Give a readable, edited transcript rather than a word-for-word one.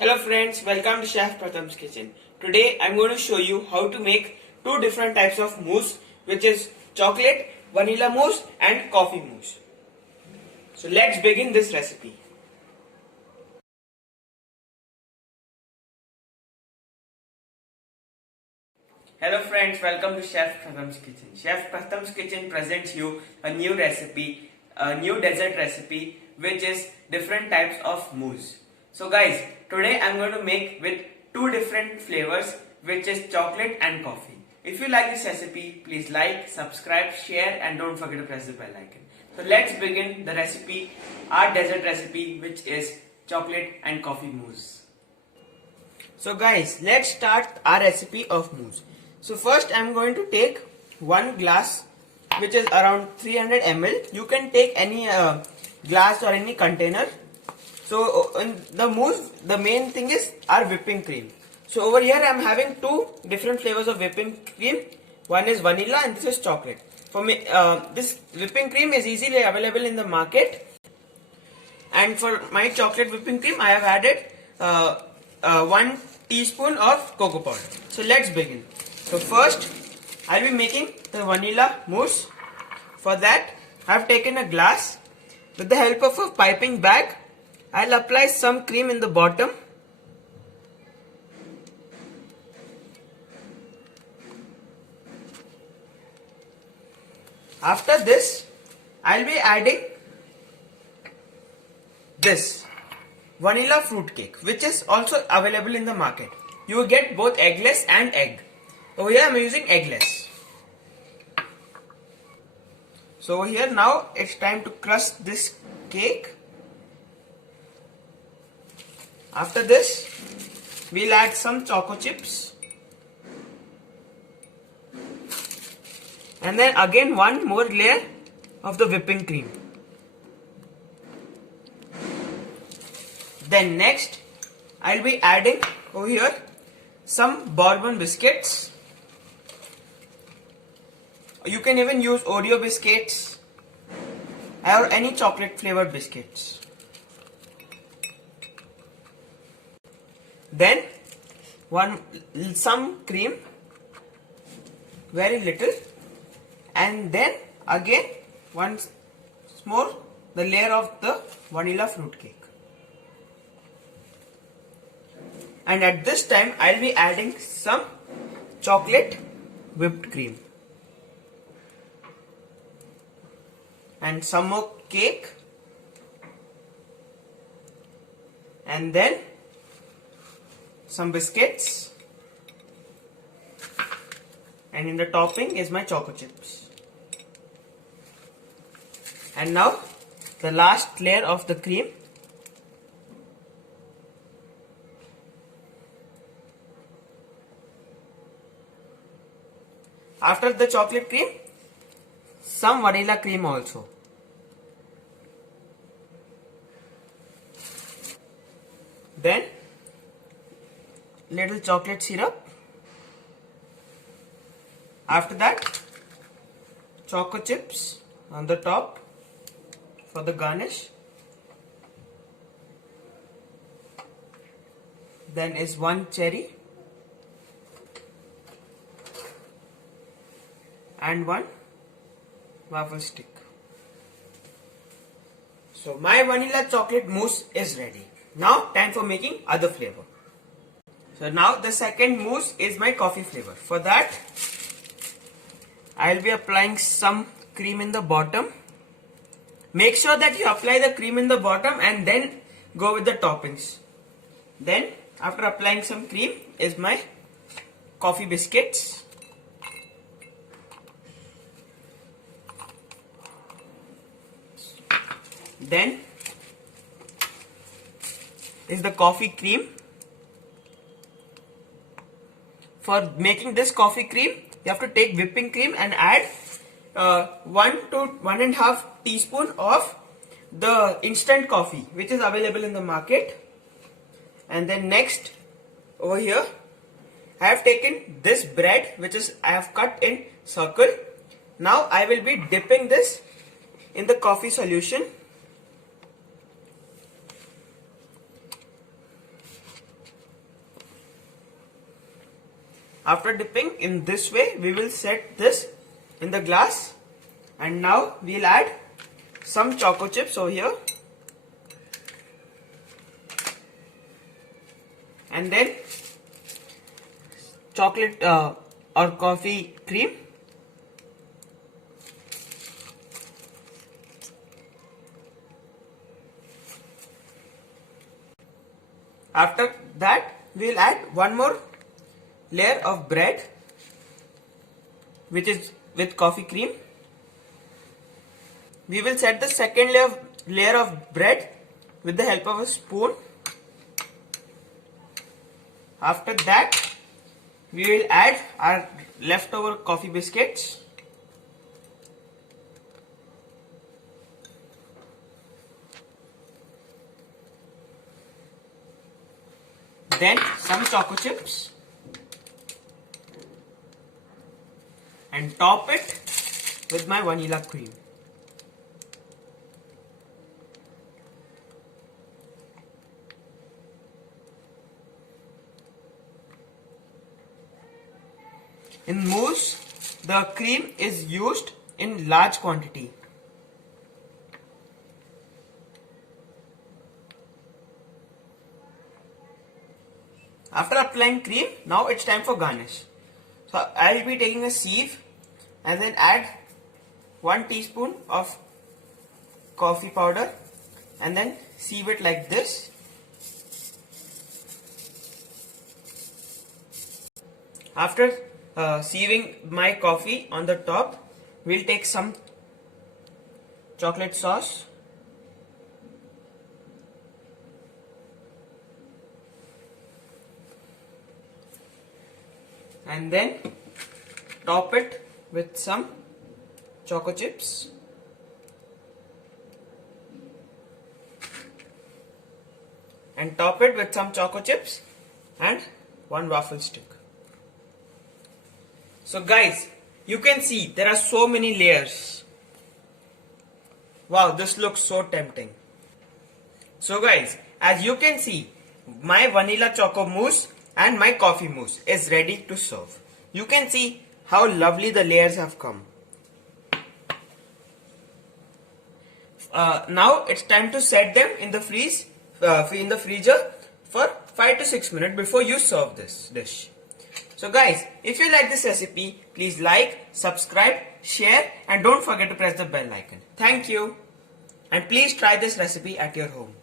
Hello friends, welcome to Chef Pratham's Kitchen. Today I'm going to show you how to make two different types of mousse, which is chocolate, vanilla mousse and coffee mousse. So let's begin this recipe. Hello friends, welcome to Chef Pratham's Kitchen. Chef Pratham's Kitchen presents you a new recipe, a new dessert recipe, which is different types of mousse. So guys, today I'm going to make with two different flavors, which is chocolate and coffee. If you like this recipe, please like, subscribe, share and don't forget to press the bell icon. So let's begin the recipe, our dessert recipe, which is chocolate and coffee mousse. So guys, let's start our recipe of mousse. So first I'm going to take one glass, which is around 300 ml. You can take any glass or any container. So in the mousse, the main thing is our whipping cream. So over here I am having two different flavors of whipping cream. One is vanilla and this is chocolate. For me, this whipping cream is easily available in the market. And for my chocolate whipping cream, I have added 1 teaspoon of cocoa powder. So let's begin. So first, I will be making the vanilla mousse. For that, I have taken a glass. With the help of a piping bag, I will apply some cream in the bottom. After this, I will be adding this vanilla fruit cake, which is also available in the market. You will get both eggless and egg. Over here I am using eggless. So over here now it's time to crush this cake. After this, we'll add some choco chips. And then again one more layer of the whipping cream. Then next, I'll be adding over here some bourbon biscuits. You can even use Oreo biscuits or any chocolate flavored biscuits. Then some cream, very little, and then again once more the layer of the vanilla fruit cake. And at this time I'll be adding some chocolate whipped cream and some more cake, and then some biscuits, and in the topping is my choco chips. And now the last layer of the cream. After the chocolate cream, some vanilla cream also. Then little chocolate syrup. After that, choco chips on the top for the garnish. Then is one cherry and one waffle stick. So my vanilla chocolate mousse is ready. Now time for making other flavor. So now the second mousse is my coffee flavor. For that, I will be applying some cream in the bottom. Make sure that you apply the cream in the bottom and then go with the toppings. Then after applying some cream is my coffee biscuits. Then is the coffee cream. For making this coffee cream, you have to take whipping cream and add 1 to 1.5 teaspoon of the instant coffee, which is available in the market. And then next, over here, I have taken this bread, which is I have cut in circle. Now I will be dipping this in the coffee solution. After dipping in this way, we will set this in the glass, and now we'll add some choco chips over here, and then chocolate or coffee cream. After that, we will add one more layer of bread, which is with coffee cream. We will set the second layer of bread with the help of a spoon. After that, we will add our leftover coffee biscuits. Then some choco chips, and top it with my vanilla cream. In mousse, the cream is used in large quantity. After applying cream, now it's time for garnish. So I'll be taking a sieve and then add 1 teaspoon of coffee powder and then sieve it like this. After sieving my coffee on the top, we'll take some chocolate sauce. And then top it with some choco chips. And top it with some choco chips and 1 waffle stick. So guys, you can see there are so many layers. Wow, this looks so tempting. So guys, as you can see, my vanilla choco mousse and my coffee mousse is ready to serve. You can see how lovely the layers have come. Now it's time to set them in the freezer for 5 to 6 minutes before you serve this dish. So guys, if you like this recipe, please like, subscribe, share, and don't forget to press the bell icon. Thank you. And please try this recipe at your home.